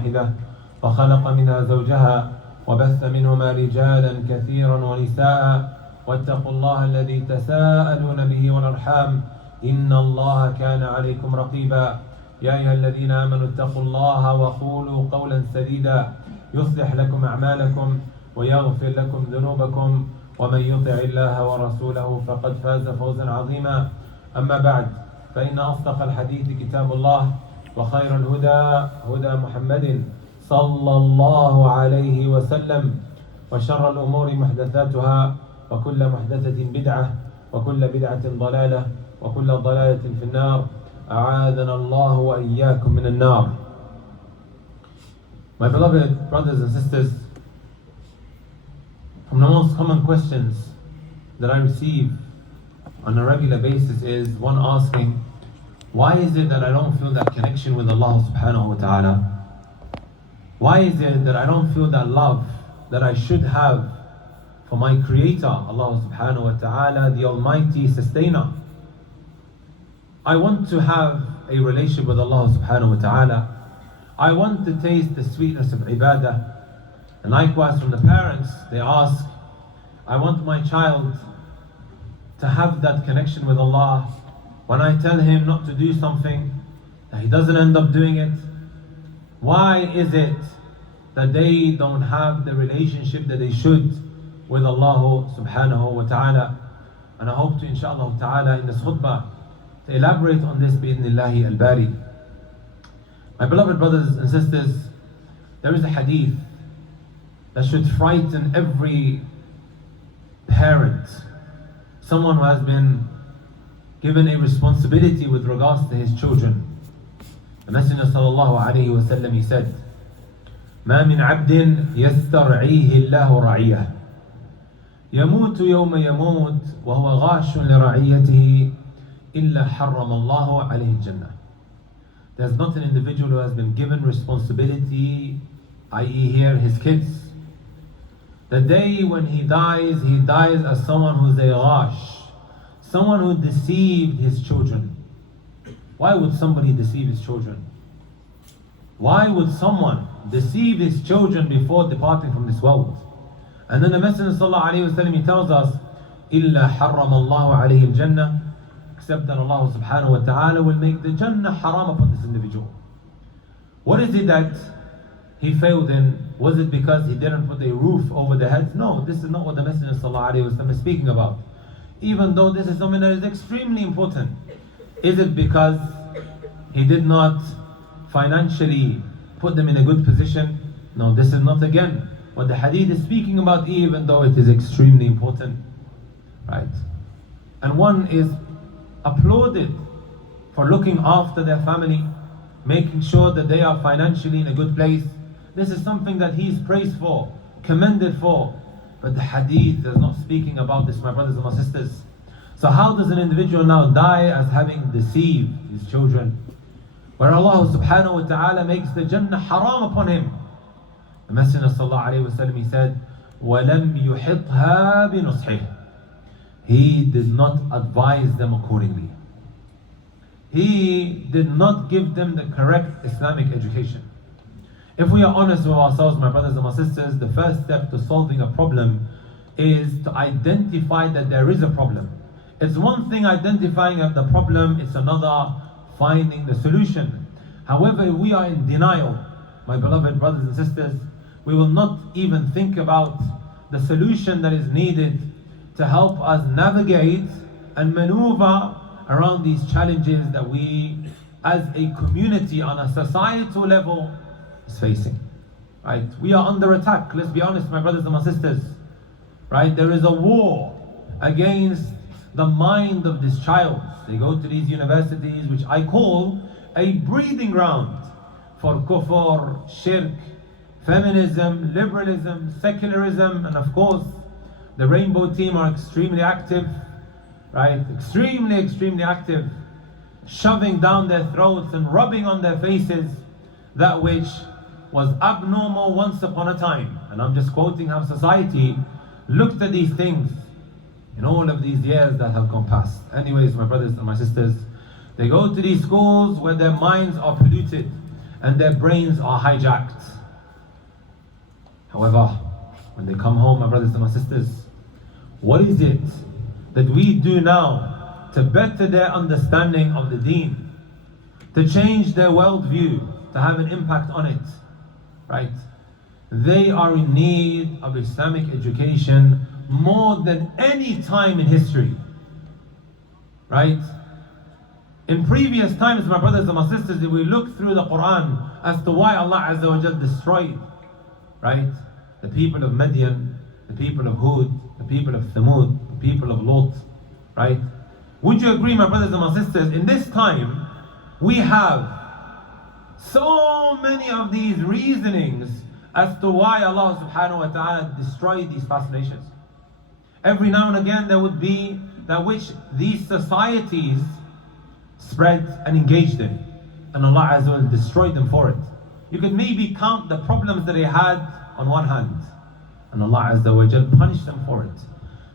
واحدة وخلق منها زوجها وبث منهما رجالا كثيرا ونساء واتقوا الله الذي تساءلون به والأرحام إن الله كان عليكم رقيبا يا أيها الذين آمنوا اتقوا الله وقولوا قولا سديدا يصلح لكم أعمالكم ويغفر لكم ذنوبكم ومن يطع الله ورسوله فقد فاز فوزا عظيما أما بعد فإن أصدق الحديث كتاب الله وخير الهدى هدى محمد صلى الله عليه وسلم وشر الأمور محدثاتها وكل محدثة بدعة وكل بدعة ضلالة وكل ضلالة في النار أعاذنا الله وإياكم من النار. My beloved brothers and sisters, from the most common questions that I receive on a regular basis is one asking, why is it that I don't feel that connection with Allah subhanahu wa ta'ala? Why is it that I don't feel that love that I should have for my Creator, Allah subhanahu wa ta'ala, the Almighty Sustainer? I want to have a relationship with Allah subhanahu wa ta'ala. I want to taste the sweetness of ibadah. And likewise from the parents, they ask, I want my child to have that connection with Allah. When I tell him not to do something, he doesn't end up doing it. Why is it that they don't have the relationship that they should with Allah subhanahu wa ta'ala? And I hope to, inshaAllah ta'ala, in this khutbah, to elaborate on this bi'idhnillahi al-bari. My beloved brothers and sisters, there is a hadith that should frighten every parent, someone who has been given a responsibility with regards to his children. The Messenger sallallahu alayhi wa sallam, he said, ما من عبد يسترعيه الله رعيه يموت يوم يموت وهو غاش لرعيته إلا حرم الله عليه الجنة. There's not an individual who has been given responsibility, i.e. here his kids. The day when he dies as someone who's a ghash, someone who deceived his children. Why would somebody deceive his children? Why would someone deceive his children before departing from this world? And then the Messenger sallallahu alayhi wa sallam, he tells us, إِلَّا حَرَّمَ اللَّهُ عَلَيْهِ الْجَنَّةِ, except that Allah subhanahu wa ta'ala will make the Jannah haram upon this individual. What is it that he failed in? Was it because he didn't put a roof over their heads? No, this is not what the Messenger sallallahu alayhi wa sallam is speaking about. Even though this is something that is extremely important. Is it because he did not financially put them in a good position? No, this is not again what the hadith is speaking about, even though it is extremely important. Right? And one is applauded for looking after their family, making sure that they are financially in a good place. This is something that he is praised for, commended for. But the hadith is not speaking about this, my brothers and my sisters. So how does an individual now die as having deceived his children? Where Allah subhanahu wa ta'ala makes the Jannah haram upon him. The Messenger sallallahu alayhi wa sallam, he said, وَلَمْ يُحِطْهَا بِنُصْحِهِ. He did not advise them accordingly. He did not give them the correct Islamic education. If we are honest with ourselves, my brothers and my sisters, the first step to solving a problem is to identify that there is a problem. It's one thing identifying the problem, it's another finding the solution. However, if we are in denial, my beloved brothers and sisters, we will not even think about the solution that is needed to help us navigate and maneuver around these challenges that we as a community on a societal level is facing. Right? We are under attack, let's be honest, my brothers and my sisters. Right? There is a war against the mind of this child. They go to these universities, which I call a breeding ground for kufr, shirk, feminism, liberalism, secularism, and of course the Rainbow Team are extremely active, right? Extremely active, shoving down their throats and rubbing on their faces that which was abnormal once upon a time. And I'm just quoting how society looked at these things in all of these years that have gone past. Anyways, my brothers and my sisters, they go to these schools where their minds are polluted and their brains are hijacked. However, when they come home, my brothers and my sisters, what is it that we do now to better their understanding of the deen, to change their worldview, to have an impact on it, right? They are in need of Islamic education more than any time in history, right? In previous times, my brothers and my sisters, if we look through the Quran as to why Allah Azza wa Jal destroyed, right, the people of Madian, the people of Hud, the people of Thamud, the people of Lot, right? Would you agree, my brothers and my sisters, in this time, we have so many of these reasonings as to why Allah subhanahu wa ta'ala destroyed these past nations. Every now and again there would be that which these societies spread and engaged in, and Allah Azza wa Jal destroyed them for it. You could maybe count the problems that they had on one hand, and Allah Azza wa Jal punished them for it.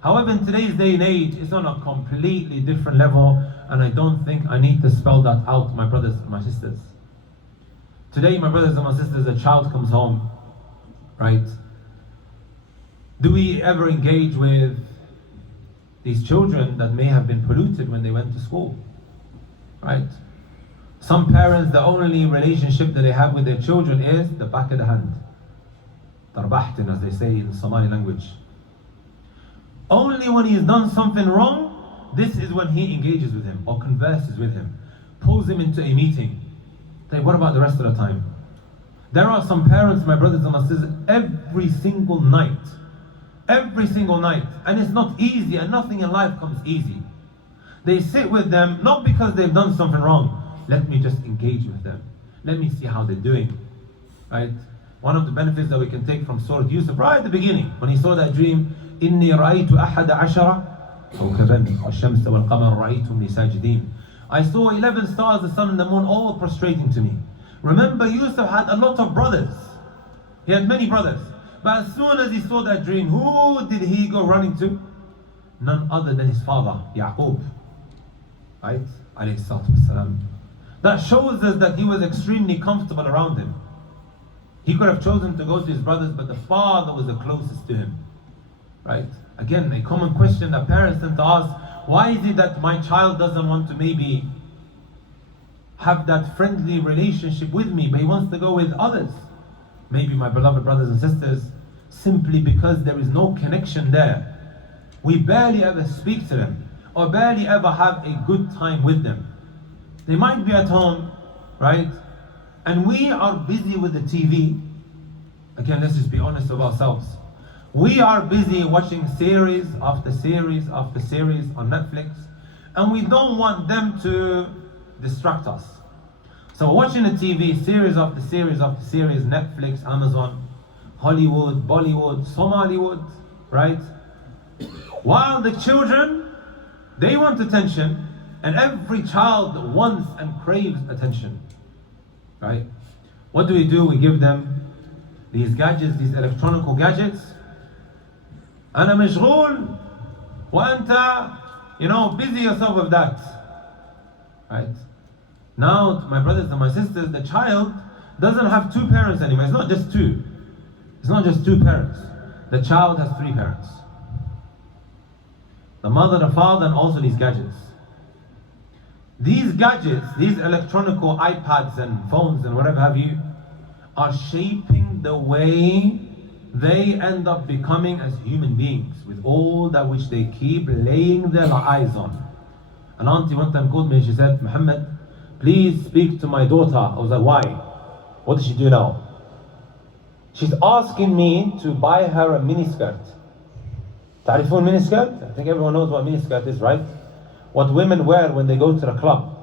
However, in today's day and age, it's on a completely different level, and I don't think I need to spell that out, my brothers and my sisters. Today, my brothers and my sisters, a child comes home, right? Do we ever engage with these children that may have been polluted when they went to school, right? Some parents, the only relationship that they have with their children is the back of the hand. Tarbahtin, as they say in Somali language. Only when he's done something wrong, this is when he engages with him or converses with him, pulls him into a meeting. Say, what about the rest of the time? There are some parents, my brothers and my sisters, every single night, and it's not easy, and nothing in life comes easy. They sit with them, not because they've done something wrong. Let me just engage with them. Let me see how they're doing, right? One of the benefits that we can take from Surah Yusuf, right at the beginning, when he saw that dream, إِنِّي رَأَيْتُ أَحَدَ عَشَرَ كَوْكَبًا وَالشَّمْسَ وَالْقَمَرَ رَأَيْتُمْ لِي سَاجِدِينَ. I saw 11 stars, the sun and the moon, all prostrating to me. Remember, Yusuf had a lot of brothers. He had many brothers. But as soon as he saw that dream, who did he go running to? None other than his father, Yaqub. Right? Alayhi salatu wassalam. That shows us that he was extremely comfortable around him. He could have chosen to go to his brothers, but the father was the closest to him. Right? Again, a common question that parents tend to ask, why is it that my child doesn't want to maybe have that friendly relationship with me, but he wants to go with others? Maybe, my beloved brothers and sisters, simply because there is no connection there. We barely ever speak to them, or barely ever have a good time with them. They might be at home, right? And we are busy with the TV. Again, let's just be honest with ourselves. We are busy watching series after series after series on Netflix, and we don't want them to distract us. So watching the TV, series after series after series, Netflix, Amazon, Hollywood, Bollywood, Somaliwood, right? While the children, they want attention, and every child wants and craves attention, right? What do? We give them these gadgets, these electronic gadgets. أنا مشغول وأنت, busy yourself with that, right? Now, my brothers and my sisters, the child doesn't have two parents anymore. It's not just two. It's not just two parents. The child has three parents. The mother, the father, and also these gadgets. These gadgets, these electronic iPads and phones and whatever have you, are shaping the way they end up becoming as human beings, with all that which they keep laying their eyes on. An auntie one time called me and she said, Muhammad, please speak to my daughter. I was like, why? What does she do now? She's asking me to buy her a miniskirt. تعرفون miniskirt? I think everyone knows what miniskirt is, right? What women wear when they go to the club.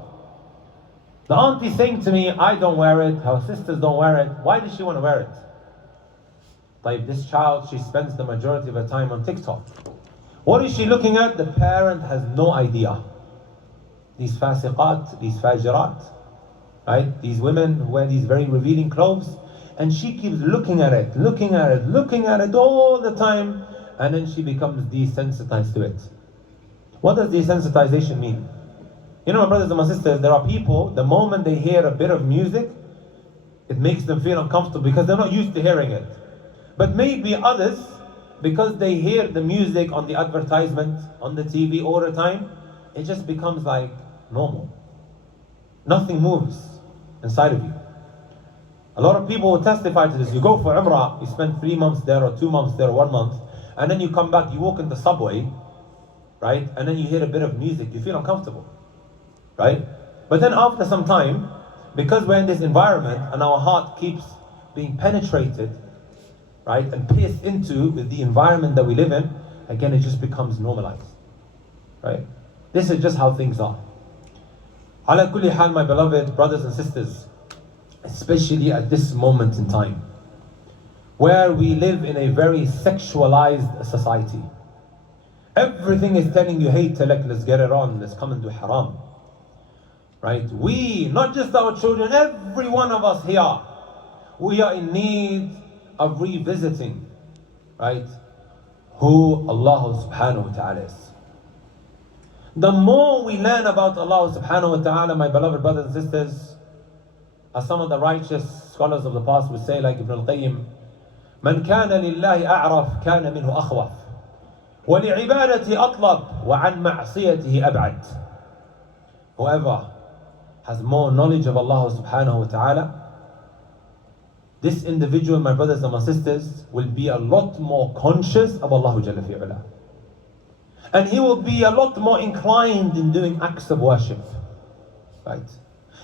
The auntie saying to me, I don't wear it, her sisters don't wear it. Why does she want to wear it? Like this child, she spends the majority of her time on TikTok. What is she looking at? The parent has no idea. These fasiqat, these fajirat, right? These women who wear these very revealing clothes, and she keeps looking at it all the time, and then she becomes desensitized to it. What does desensitization mean? My brothers and my sisters, there are people, the moment they hear a bit of music, It makes them feel uncomfortable because they're not used to hearing it. But maybe others, because they hear the music on the advertisement, on the TV all the time, it just becomes like normal. Nothing moves inside of you. A lot of people will testify to this. You go for Umrah, you spend 3 months there or 2 months there or 1 month, and then you come back, you walk in the subway, right? And then you hear a bit of music, you feel uncomfortable, right? But then after some time, because we're in this environment and our heart keeps being penetrated, right, and pierced into with the environment that we live in, again it just becomes normalized, right? This is just how things are. Ala kulli hal, my beloved brothers and sisters, especially at this moment in time, where we live in a very sexualized society. Everything is telling you, hey Talak, let's get it on, let's come and do haram. Right? We, not just our children, every one of us here, we are in need of revisiting, right, who Allah subhanahu wa ta'ala is. The more we learn about Allah subhanahu wa ta'ala, my beloved brothers and sisters, as some of the righteous scholars of the past would say, like Ibn al-Qayyim, من كان لله أعرف كان منه أخوف ولعبادته أطلب وعن معصيته أبعد. Whoever has more knowledge of Allah subhanahu wa ta'ala, this individual, my brothers and my sisters, will be a lot more conscious of Allah Jalla fi'ala. And he will be a lot more inclined in doing acts of worship, right?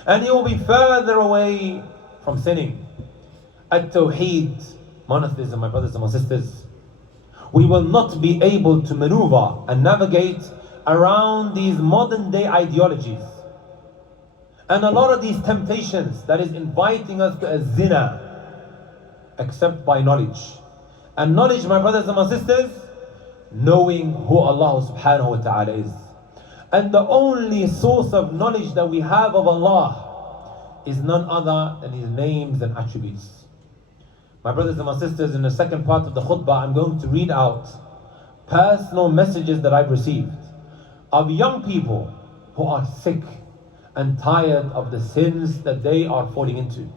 And he will be further away from sinning. At-Tawheed, monotheism, my brothers and my sisters. We will not be able to maneuver and navigate around these modern day ideologies and a lot of these temptations that is inviting us to a zina, except by knowledge. And knowledge, my brothers and my sisters, knowing who Allah subhanahu wa ta'ala is. And the only source of knowledge that we have of Allah is none other than His names and attributes. My brothers and my sisters, in the second part of the khutbah, I'm going to read out personal messages that I've received of young people who are sick and tired of the sins that they are falling into,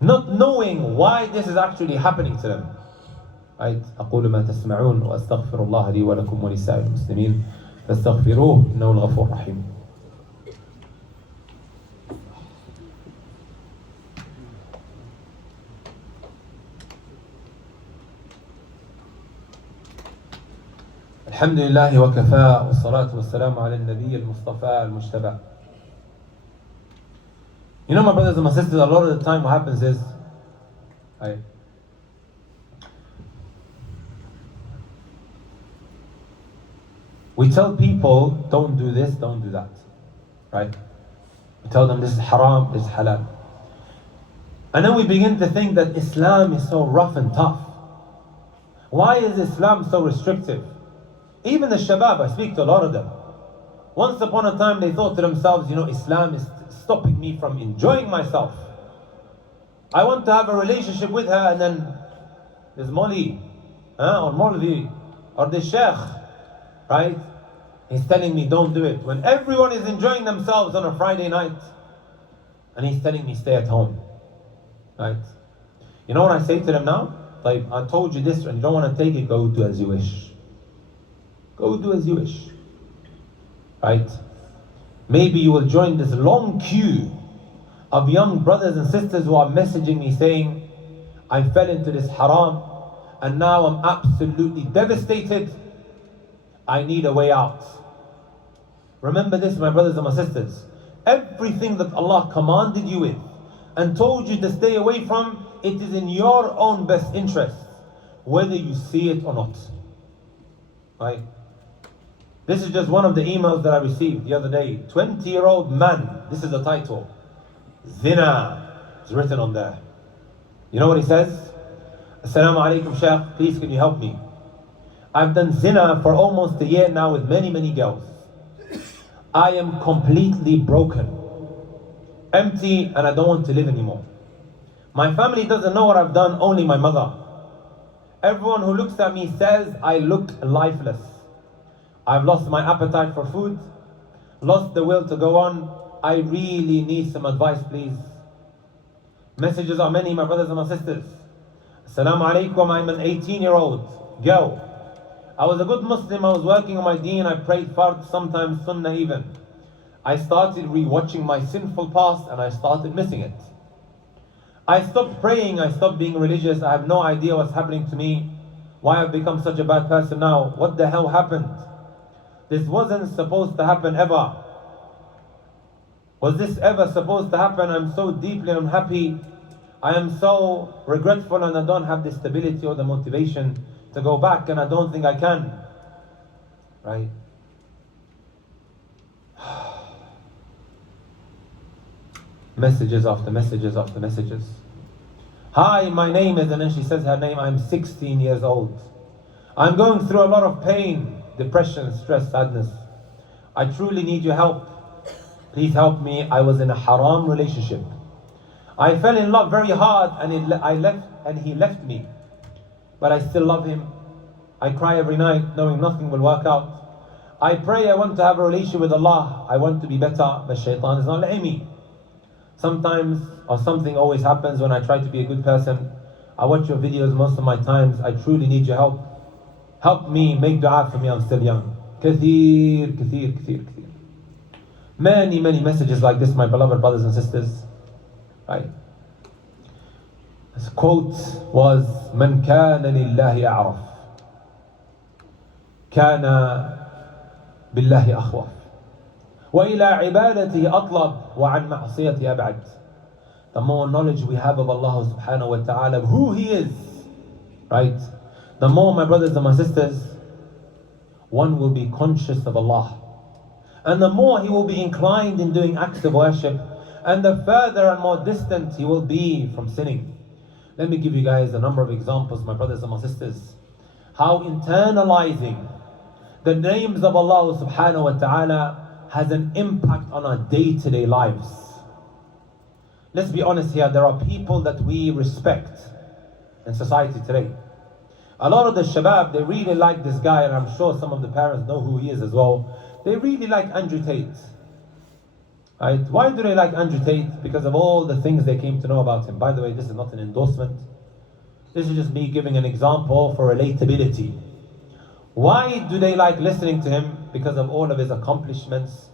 not knowing why this is actually happening to them. Right? أقول ما تسمعون وأستغفر الله لي ولكم ولسائر المسلمين فاستغفروه إنه الغفور الرحيم. الحمد لله وكفى والصلاة والسلام على النبي المصطفى المجتبى. You know, my brothers and my sisters, a lot of the time what happens is, we tell people, don't do this, don't do that, right? We tell them this is haram, this is halal. And then we begin to think that Islam is so rough and tough. Why is Islam so restrictive? Even the shabab, I speak to a lot of them. Once upon a time they thought to themselves, you know, Islam is stopping me from enjoying myself. I want to have a relationship with her, and then there's Moli, or Molvi, or the Sheikh, right? He's telling me don't do it. When everyone is enjoying themselves on a Friday night, and he's telling me stay at home, right? You know what I say to them now? Like, I told you this and you don't want to take it, go do as you wish. Go do as you wish, right? Maybe you will join this long queue of young brothers and sisters who are messaging me saying, I fell into this haram and now I'm absolutely devastated. I need a way out. Remember this, my brothers and my sisters. Everything that Allah commanded you with and told you to stay away from, it is in your own best interest, whether you see it or not. Right? This is just one of the emails that I received the other day. 20-year-old man, this is the title. Zina is written on there. You know what he says? Assalamu alaikum Shaykh, please can you help me? I've done zina for almost a year now with many, many girls. I am completely broken, empty, and I don't want to live anymore. My family doesn't know what I've done, only my mother. Everyone who looks at me says I look lifeless. I've lost my appetite for food, lost the will to go on. I really need some advice, please. Messages are many, my brothers and my sisters. Assalamu alaikum, I'm an 18-year-old girl. I was a good Muslim, I was working on my deen, I prayed fard, sometimes sunnah even. I started rewatching my sinful past and I started missing it. I stopped praying, I stopped being religious, I have no idea what's happening to me, why I've become such a bad person now, what the hell happened? This wasn't supposed to happen ever. Was this ever supposed to happen? I'm so deeply unhappy. I am so regretful and I don't have the stability or the motivation to go back, and I don't think I can. Right? Messages after messages after messages. Hi, my name is, and then she says her name, I'm 16 years old. I'm going through a lot of pain, depression, stress, sadness. I truly need your help. Please help me. I was in a haram relationship. I fell in love very hard and he left me. But I still love him. I cry every night knowing nothing will work out. I pray I want to have a relationship with Allah. I want to be better, but shaitan is not letting me. Sometimes, or something always happens when I try to be a good person. I watch your videos most of my times. I truly need your help. Help me, make dua for me, I'm still young. Kathir. Many messages like this, my beloved brothers and sisters. Right? This quote was, "Man kana lillahi a'raf, kana billahi akhwaf, wa ila ibadatihi atlab, wa an ma'asiyati ab'ad." The more knowledge we have of Allah subhanahu wa ta'ala, who He is, right? The more, my brothers and my sisters, one will be conscious of Allah. And the more he will be inclined in doing acts of worship, and the further and more distant he will be from sinning. Let me give you guys a number of examples, my brothers and my sisters, how internalizing the names of Allah subhanahu wa ta'ala has an impact on our day-to-day lives. Let's be honest here, there are people that we respect in society today. A lot of the shabab, they really like this guy, and I'm sure some of the parents know who he is as well. They really like Andrew Tate. Right? Why do they like Andrew Tate? Because of all the things they came to know about him. By the way, this is not an endorsement. This is just me giving an example for relatability. Why do they like listening to him? Because of all of his accomplishments,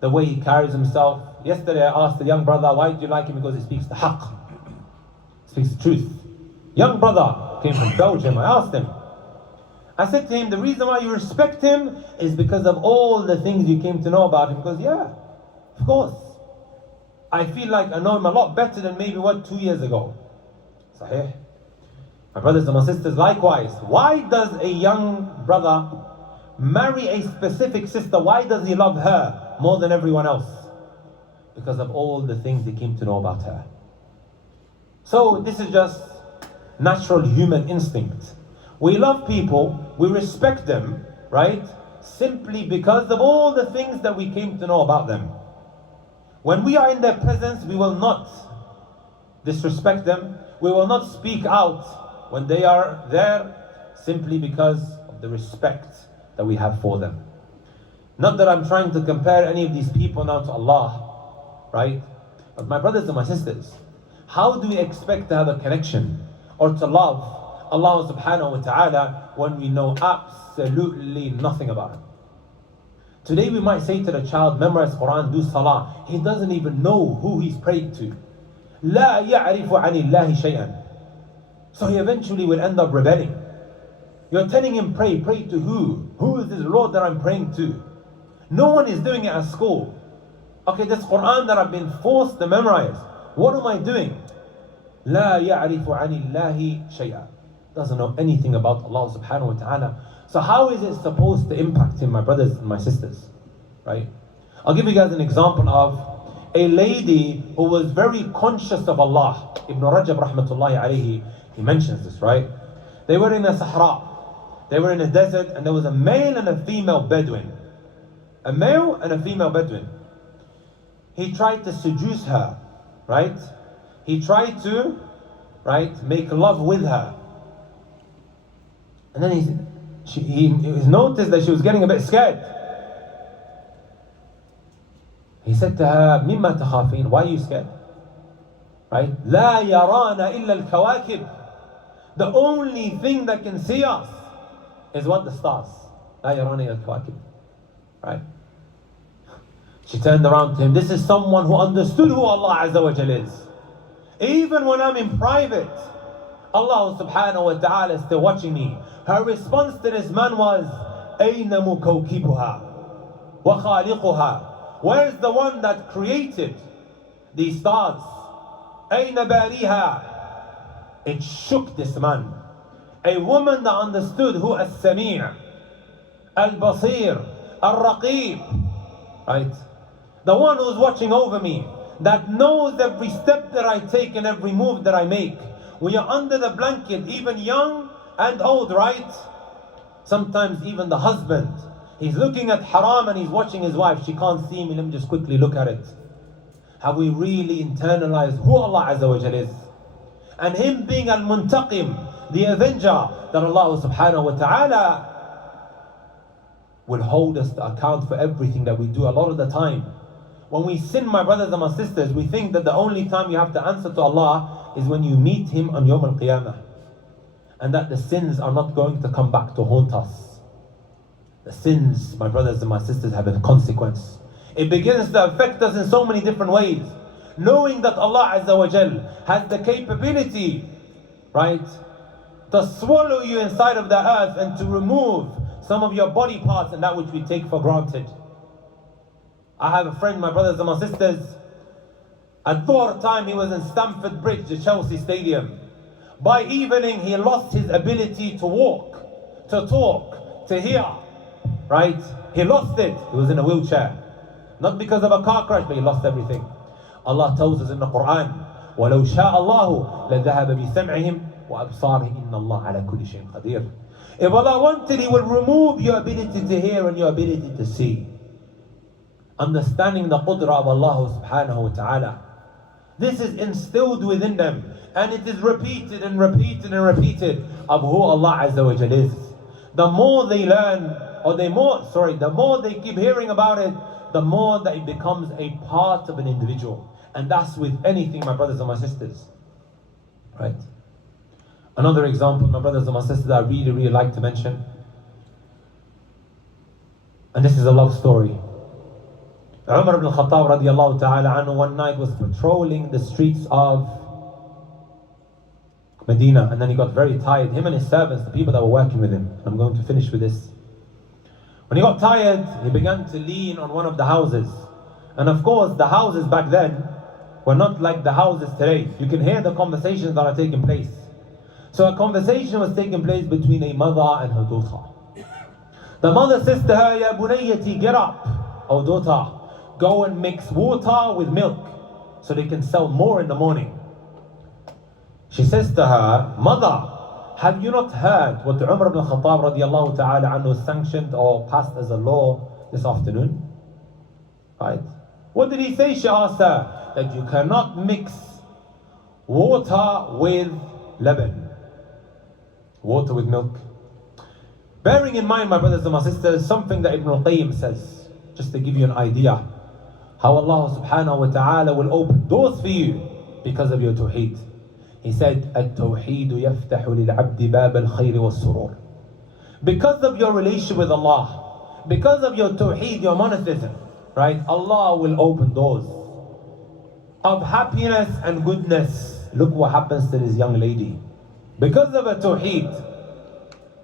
the way he carries himself. Yesterday I asked a young brother, why do you like him? Because he speaks the haqq, speaks the truth. Young brother came from Belgium. I asked him, I said to him, the reason why you respect him is because of all the things you came to know about him. Because yeah, of course. I feel like I know him a lot better than maybe 2 years ago. Sahih. My brothers and my sisters, likewise. Why does a young brother marry a specific sister? Why does he love her more than everyone else? Because of all the things he came to know about her. So this is just natural human instinct. We love people, we respect them, right? Simply because of all the things that we came to know about them. When we are in their presence, we will not disrespect them. We will not speak out when they are there, simply because of the respect that we have for them. Not that I'm trying to compare any of these people now to Allah, right? But my brothers and my sisters, how do we expect to have a connection or to love Allah subhanahu wa ta'ala when we know absolutely nothing about Him? Today we might say to the child, memorize Quran, do salah. He doesn't even know who he's praying to. لا يعرف عن الله شيئا. So he eventually will end up rebelling. You're telling him pray to who? Who is this Lord that I'm praying to? No one is doing it at school. Okay, this Quran that I've been forced to memorize, what am I doing? لا يعرف عن الله شيئا. Doesn't know anything about Allah subhanahu wa ta'ala. So how is it supposed to impact him, my brothers and my sisters? Right? I'll give you guys an example of a lady who was very conscious of Allah. Ibn Rajab rahmatullahi alayhi, he mentions this, right? They were in a Sahara. They were in a desert, and there was a male and a female Bedouin. A male and a female Bedouin. He tried to seduce her, right? He tried to, right, make love with her. And then he noticed that she was getting a bit scared. He said to her, "Mimma takhafin?" Why are you scared? Right? لا يرانا إلا الكواكب. The only thing that can see us is what? The stars. لا يرانا إلا الكواكب. Right? She turned around to him. This is someone who understood who Allah Azza wa Jal is. Even when I'm in private, Allah subhanahu wa ta'ala is still watching me. Her response to this man was, أين مكوكبها وخالقها? Where's the one that created these stars? أين باريها? It shook this man. A woman that understood who As-Sami', Al-Basir, Al-Raqib, right? The one who's watching over me, that knows every step that I take and every move that I make. When you're under the blanket, even young and old, right? Sometimes even the husband, he's looking at haram and he's watching his wife. She can't see me, let me just quickly look at it. Have we really internalized who Allah Azza wa Jal is? And him being al-muntaqim, the avenger, that Allah subhanahu wa ta'ala will hold us to account for everything that we do. A lot of the time, when we sin, my brothers and my sisters, we think that the only time you have to answer to Allah is when you meet Him on Yawm al-Qiyamah. And that the sins are not going to come back to haunt us. The sins, my brothers and my sisters, have a consequence. It begins to affect us in so many different ways. Knowing that Allah Azza wa Jal has the capability, right, to swallow you inside of the earth and to remove some of your body parts and that which we take for granted. I have a friend, my brothers and my sisters, at Dhuhr time he was in Stamford Bridge, the Chelsea Stadium. By evening he lost his ability to walk, to talk, to hear, right? He lost it. He was in a wheelchair. Not because of a car crash, but he lost everything. Allah tells us in the Quran, وَلَوْ شَاءَ اللَّهُ لَذَهَبَ بِسَمْعِهِمْ وَأَبْصَارِهِمْ إِنَّ اللَّهَ عَلَى كُلِّ شَيْءٍ قَدِيرٌ. If Allah wanted, He would remove your ability to hear and your ability to see. Understanding the qudra of Allah subhanahu wa ta'ala. This is instilled within them, and it is repeated and repeated and repeated of who Allah Azza wa Jal is. The more they learn, or the more they keep hearing about it, the more that it becomes a part of an individual. And that's with anything, my brothers and my sisters. Right? Another example, my brothers and my sisters, that I really, really like to mention. And this is a love story. Umar ibn Khattab radiallahu ta'ala anhu one night was patrolling the streets of Medina, and then he got very tired. Him and his servants, the people that were working with him. I'm going to finish with this. When he got tired, he began to lean on one of the houses. And of course, the houses back then were not like the houses today. You can hear the conversations that are taking place. So a conversation was taking place between a mother and her daughter. The mother says to her, Ya bunayyati, get up, oh daughter, go and mix water with milk so they can sell more in the morning. She says to her, Mother, have you not heard what Umar ibn Khattab radiallahu ta'ala anhu sanctioned or passed as a law this afternoon? Right? What did he say? She asked her, that you cannot mix water with lebanon, water with milk. Bearing in mind, my brothers and my sisters, something that Ibn al-Qayyim says, just to give you an idea, how Allah subhanahu wa ta'ala will open doors for you because of your tawheed. He said, التوحيد يفتح للعبد باب الخير والسرور. Because of your relationship with Allah, because of your tawheed, your monotheism, right? Allah will open doors of happiness and goodness. Look what happens to this young lady. Because of her tawheed,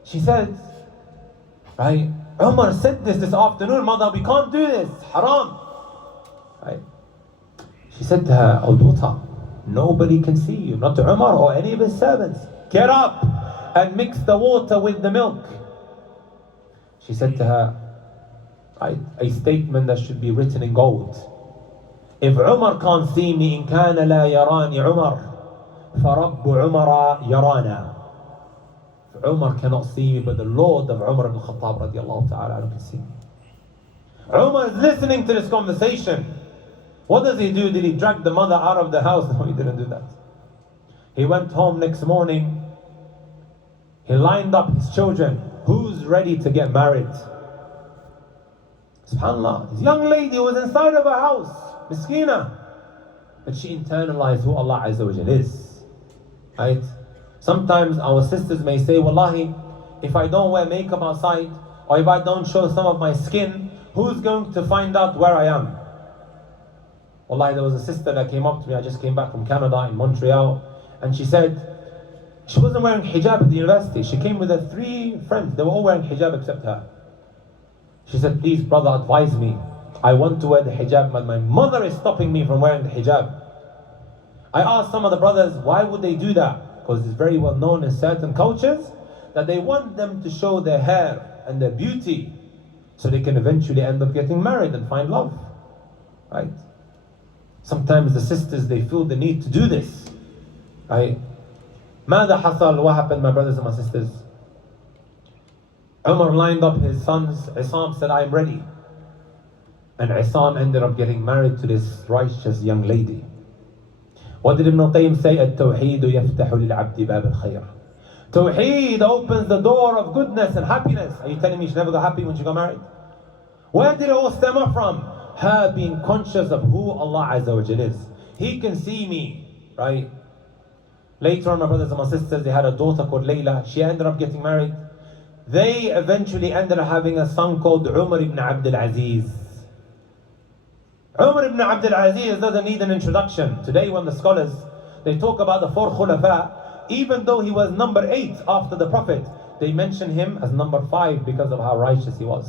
she said, right? Umar said this afternoon, Mother, we can't do this, haram. Right? She said to her, oh daughter, nobody can see you, not Umar or any of his servants. Get up and mix the water with the milk. She said to her, right, a statement that should be written in gold. If Umar can't see me, in kana la yarani Umar, فَرَبُّ عُمَرَ يَرَانَا. If Umar cannot see me, but the Lord of Umar ibn Khattab radiallahu ta'ala can see me. Umar is listening to this conversation. What does he do? Did he drag the mother out of the house? No, he didn't do that. He went home next morning. He lined up his children. Who's ready to get married? SubhanAllah. This young lady was inside of her house. Miskina. that she internalized who Allah Azza wa Jal is. Right? Sometimes our sisters may say, Wallahi, if I don't wear makeup outside, or if I don't show some of my skin, who's going to find out where I am? Wallahi, there was a sister that came up to me, I just came back from Canada, in Montreal, and she said, she wasn't wearing hijab at the university. She came with her 3 friends, they were all wearing hijab except her. She said, please brother, advise me. I want to wear the hijab, but my mother is stopping me from wearing the hijab. I asked some of the brothers, why would they do that? Because it's very well known in certain cultures that they want them to show their hair and their beauty so they can eventually end up getting married and find love. Right? Sometimes the sisters, they feel the need to do this. Right? ماذا حصل? What happened, my brothers and my sisters? Umar lined up his sons. Isam said, I am ready. And Isam ended up getting married to this righteous young lady. What did Ibn Qayyim say? التوحيد يفتح للعبد باب الخير. Tawheed opens the door of goodness and happiness. Are you telling me she never got happy when she got married? Where did it all stem up from? Her being conscious of who Allah Azza wa Jal is. He can see me, right? Later on, my brothers and my sisters, they had a daughter called Layla. She ended up getting married. They eventually ended up having a son called Umar ibn Abdul Aziz. Umar ibn Abdul Aziz doesn't need an introduction. Today when the scholars, they talk about the 4 khulafa, even though he was number 8 after the Prophet, they mention him as number 5 because of how righteous he was.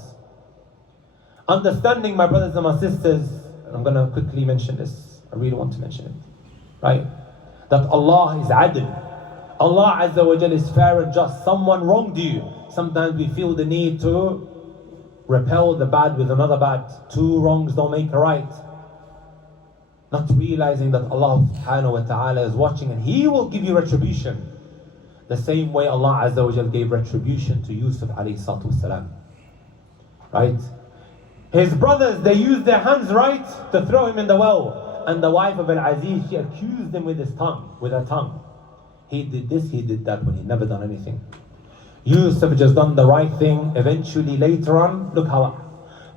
Understanding, my brothers and my sisters, and I'm going to quickly mention this, I really want to mention it, right? That Allah is adil. Allah Azza wa Jal is fair and just. Someone wronged you. Sometimes we feel the need to repel the bad with another bad. 2 wrongs don't make a right. Not realizing that Allah subhanahu wa ta'ala is watching and He will give you retribution. The same way Allah Azza wa Jal gave retribution to Yusuf alayhi salatu wasalam. Right? His brothers, they used their hands right to throw him in the well. And the wife of Al-Aziz, she accused him with her tongue. He did this, he did that, when he never done anything. Yusuf just done the right thing. Eventually, later on, look how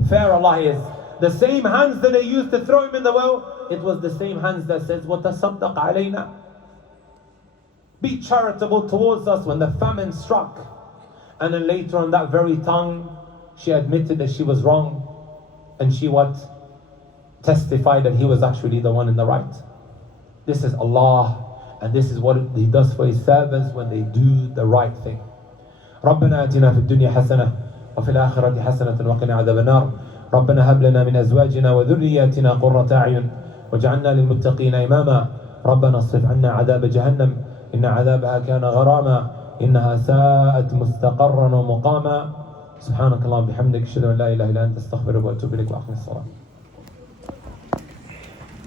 fair Allah is. The same hands that they used to throw him in the well, it was the same hands that says, وَتَصَدَّقْ عَلَيْنَا. Be charitable towards us when the famine struck. And then later on, that very tongue, she admitted that she was wrong. And she testified that he was actually the one in the right. This is Allah, and this is what He does for His servants when they do the right thing. ربنا آتنا في الدنيا حسنة وفي الآخرة حسنة وقنا عذاب النار. ربنا هب لنا من أزواجنا وذرياتنا قرة أعين واجعلنا للمتقين إماما. ربنا اصرف عنا عذاب جهنم إن عذابها كان غراما إنها ساءت مستقرا ومقاما. سبحانك اللهم وبحمدك أشهد أن لا إله إلا أنت أستغفرك وأتوب إليك وأقم الصلاة.